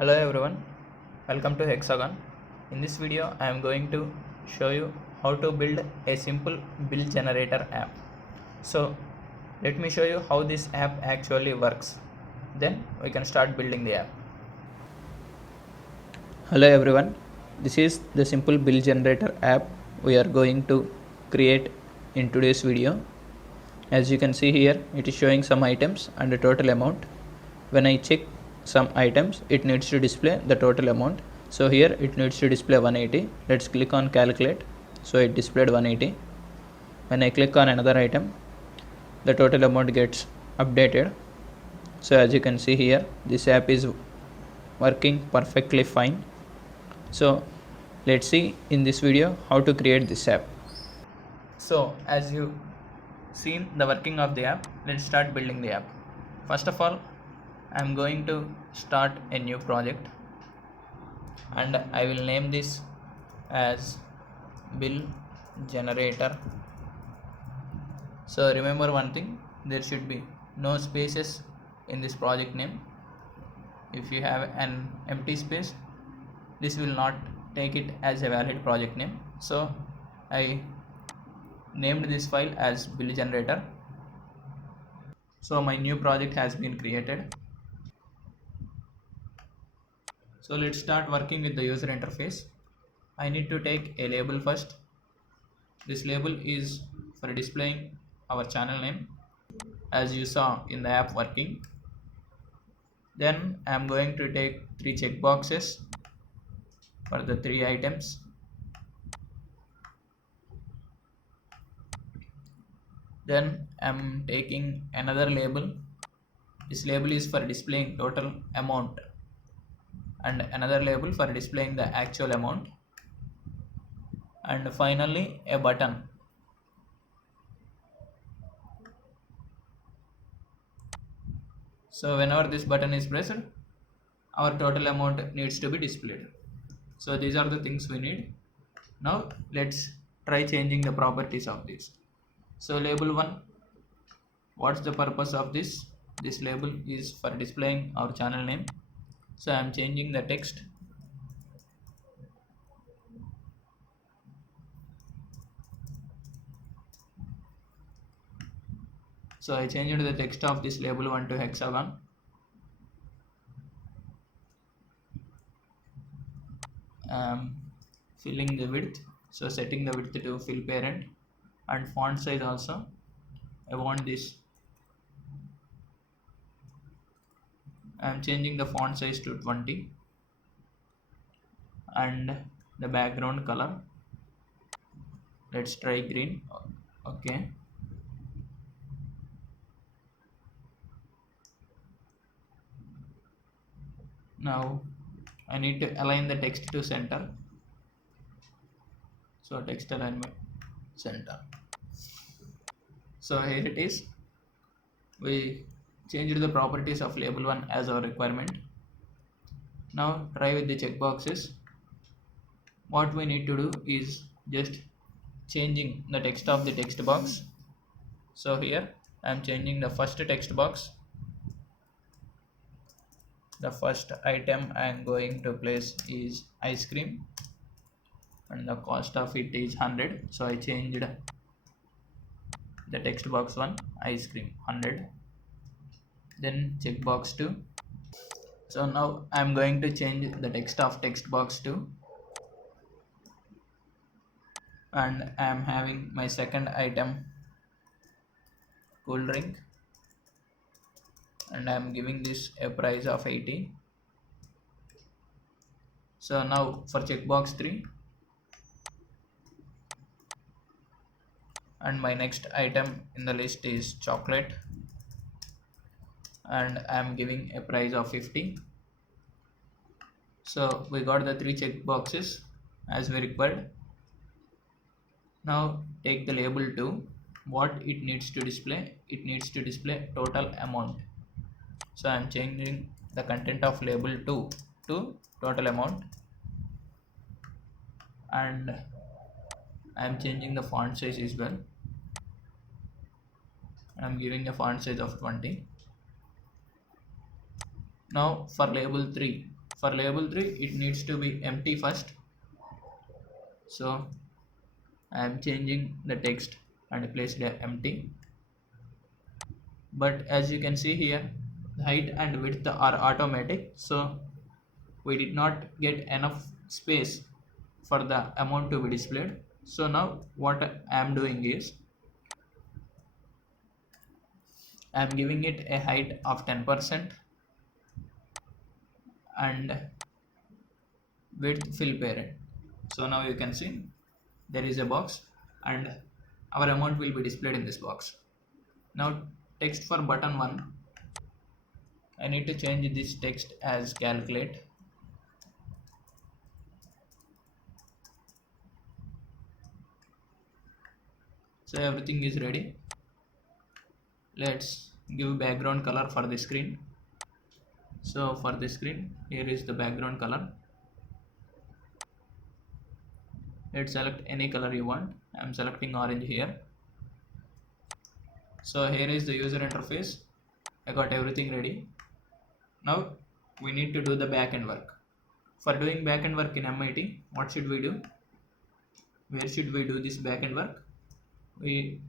Hello everyone, welcome to Hexagon. In this video I am going to show you how to build a simple bill generator app. So let me show you how this app actually works. Then we can start building the app. Hello everyone, this is the simple bill generator app we are going to create in today's video. As you can see here, it is showing some items and the total amount. When I check some items, it needs to display the total amount. So here it needs to display 180. Let's click on calculate. So it displayed 180. When I click on another item, the total amount gets updated. So as you can see here, this app is working perfectly fine. So let's see in this video how to create this app. So as you seen the working of the app, let's start building the app. First of all, I am going to start a new project and I will name this as bill generator. So remember one thing, there should be no spaces in this project name. If you have an empty space, this will not take it as a valid project name. So I named this file as bill generator. So my new project has been created. So let's start working with the user interface. I need to take a label first. This label is for displaying our channel name as you saw in the app working. Then I am going to take 3 checkboxes for the 3 items. Then I am taking another label. This label is for displaying total amount and another label for displaying the actual amount. And finally a button. So whenever this button is pressed, our total amount needs to be displayed. So these are the things we need. Now let's try changing the properties of this. So label 1, what's the purpose of this? This label is for displaying our channel name. So I am changing the text. So I changed the text of this label 1 to hexagon. Filling the width, so setting the width to fill parent, and font size also I want this. I am changing the font size to 20 and the background color, let's try green. Okay, now I need to align the text to center. So text alignment center. So here it is. We changed the properties of label 1 as our requirement. Now try with the checkboxes. What we need to do is just changing the text of the text box. So here I am changing the first text box. The first item I am going to place is ice cream and the cost of it is 100. So I changed the text box 1, ice cream 100. Then checkbox 2. So now I am going to change the text of text box 2. And I am having my second item cool drink and I am giving this a price of 80. So now for checkbox 3, and my next item in the list is chocolate and I am giving a price of 50. So we got the 3 check boxes as we required. Now take the label 2. What it needs to display? It needs to display total amount. So I am changing the content of label 2 to total amount and I am changing the font size as well. I am giving a font size of 20. Now for label 3, For label 3 it needs to be empty first, so I am changing the text and placed it empty. But as you can see here, the height and width are automatic, so we did not get enough space for the amount to be displayed. So now what I am doing is I am giving it a height of 10% and width fill parent. So now you can see there is a box and our amount will be displayed in this box. Now text for button 1, I need to change this text as calculate. So everything is ready. Let's give background color for the screen. So for the screen, here is the background color. Let's select any color you want. I'm selecting orange here. So here is the user interface. I got everything ready. Now we need to do the backend work. For doing backend work in MIT, what should we do? Where should we do this backend work? We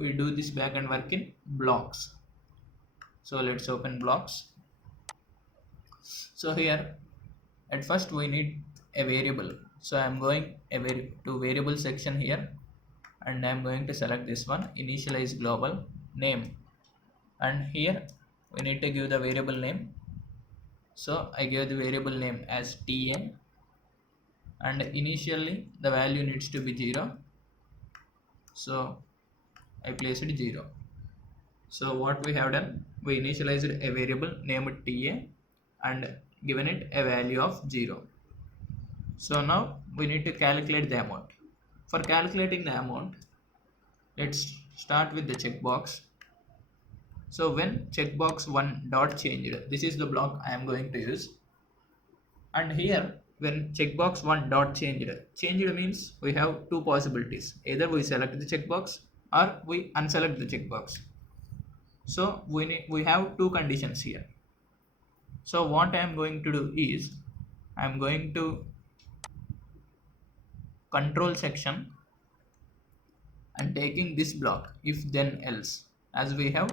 do this backend work in blocks. So let's open blocks. So here at first we need a variable. So I'm going to variable section here and I'm going to select this one, initialize global name, and here we need to give the variable name. So I give the variable name as TA and initially the value needs to be 0, so I place it 0. So what we have done, we initialized a variable named TA and given it a value of 0. So now we need to calculate the amount. For calculating the amount, let's start with the checkbox. So when checkbox 1 dot changed, this is the block I am going to use. And here when checkbox 1 dot changed means we have two possibilities. Either we select the checkbox or we unselect the checkbox. So we have two conditions here. So what I am going to do is I am going to control section and taking this block if then else, as we have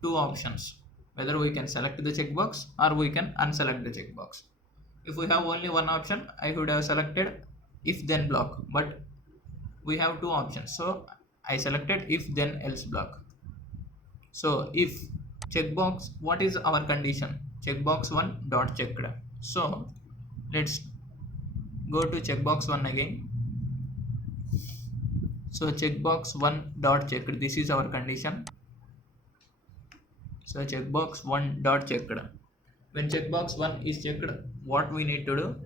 two options, whether we can select the checkbox or we can unselect the checkbox. If we have only one option, I would have selected if then block, but we have two options, so I selected if then else block. So if checkbox, what is our condition? Checkbox 1 dot checked. So let's go to checkbox 1 again. So checkbox 1 dot checked, this is our condition. So checkbox 1 dot checked. When checkbox 1 is checked, what we need to do?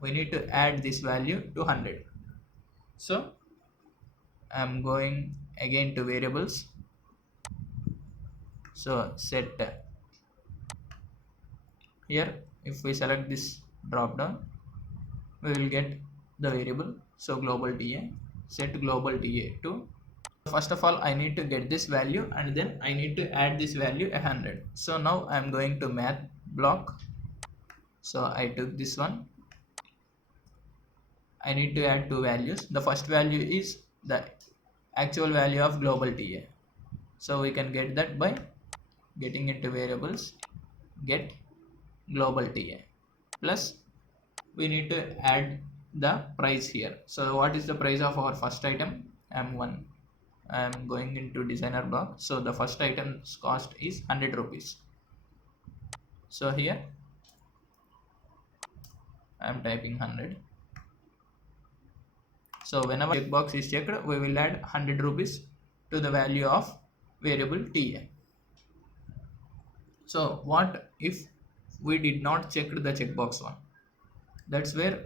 We need to add this value to 100. So I'm going again to variables. So set here, if we select this drop down, we will get the variable. So global TA, set global TA to, first of all I need to get this value and then I need to add this value 100. So now I'm going to math block. So I took this one. I need to add two values. The first value is the actual value of global TA. So we can get that by getting into variables, get global TA, plus we need to add the price here. So what is the price of our first item? M1. I am going into designer block. So the first item's cost is 100 rupees. So here I am typing 100. So whenever checkbox is checked, we will add 100 rupees to the value of variable TA. So what if we did not check the checkbox 1? That's where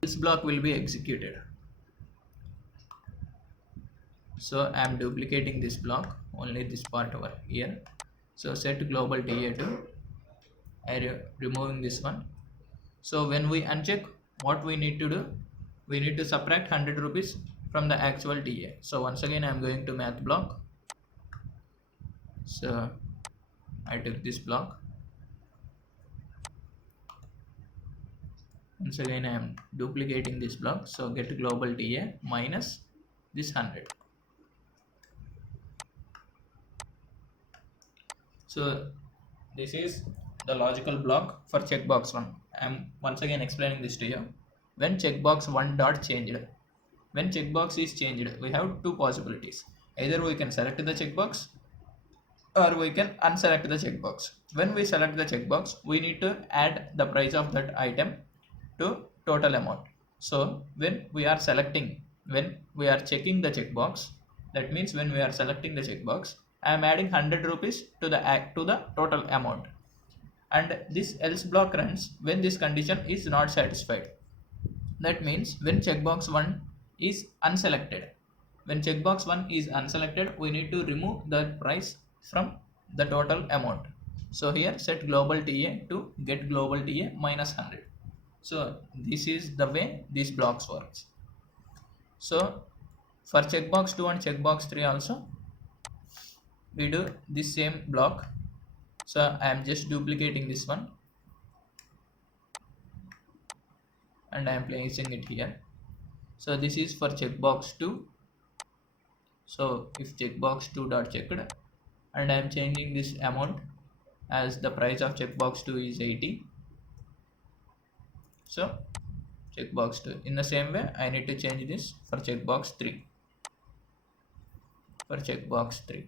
this block will be executed. So I am duplicating this block, only this part over here. So set global TA to, I removing this one. So when we uncheck, what we need to do? We need to subtract 100 rupees from the actual TA. So once again I am going to math block. So I took this block Once again I am duplicating this block, so get global TA minus this 100. So this is the logical block for checkbox 1. I am once again explaining this to you. When checkbox 1 dot changed, when checkbox is changed, we have two possibilities. Either we can select the checkbox or we can unselect the checkbox. When we select the checkbox, we need to add the price of that item to total amount. So when we are checking the checkbox, that means when we are selecting the checkbox, I am adding 100 rupees to the total amount, and this else block runs when this condition is not satisfied. That means when checkbox 1 is unselected. When checkbox 1 is unselected, we need to remove the price from the total amount. So here set global TA to get global TA minus 100. So this is the way these blocks works. So for checkbox 2 and checkbox 3 also we do this same block. So I am just duplicating this one and I am placing it here. So this is for checkbox 2. So if checkbox 2 dot checked, and I am changing this amount as the price of checkbox 2 is 80. So checkbox 2. In the same way, I need to change this for checkbox 3. For checkbox 3.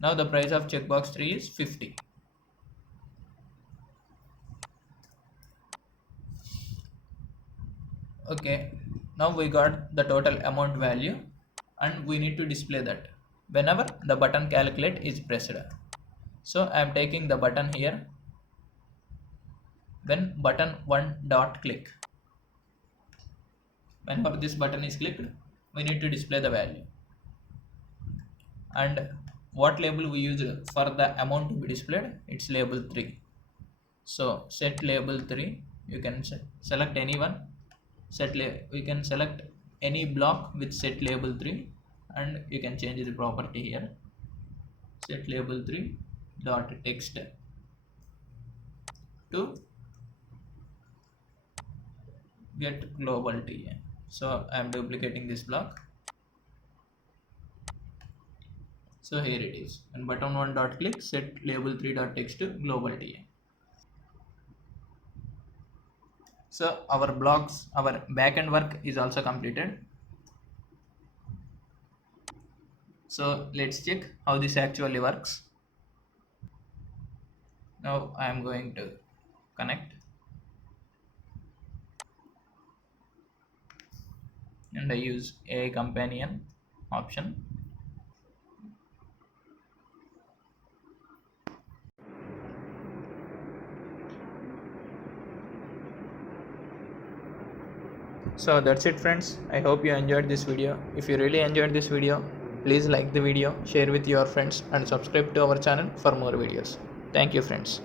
Now the price of checkbox 3 is 50. Okay, now we got the total amount value and we need to display that whenever the button calculate is pressed. So I am taking the button here. When button 1 dot click, whenever this button is clicked, we need to display the value. And what label we use for the amount to be displayed? It's label 3. So set label 3. You can select anyone. We can select any block with set label 3, and you can change the property here. Set label 3 dot text to get global TA. So I am duplicating this block. So here it is. And button 1 dot click, set label 3 dot text to global TA. So our backend work is also completed. So let's check how this actually works. Now I am going to connect, and I use AI companion option. So that's it friends. I hope you enjoyed this video. If you really enjoyed this video, please like the video, share with your friends and subscribe to our channel for more videos. Thank you friends.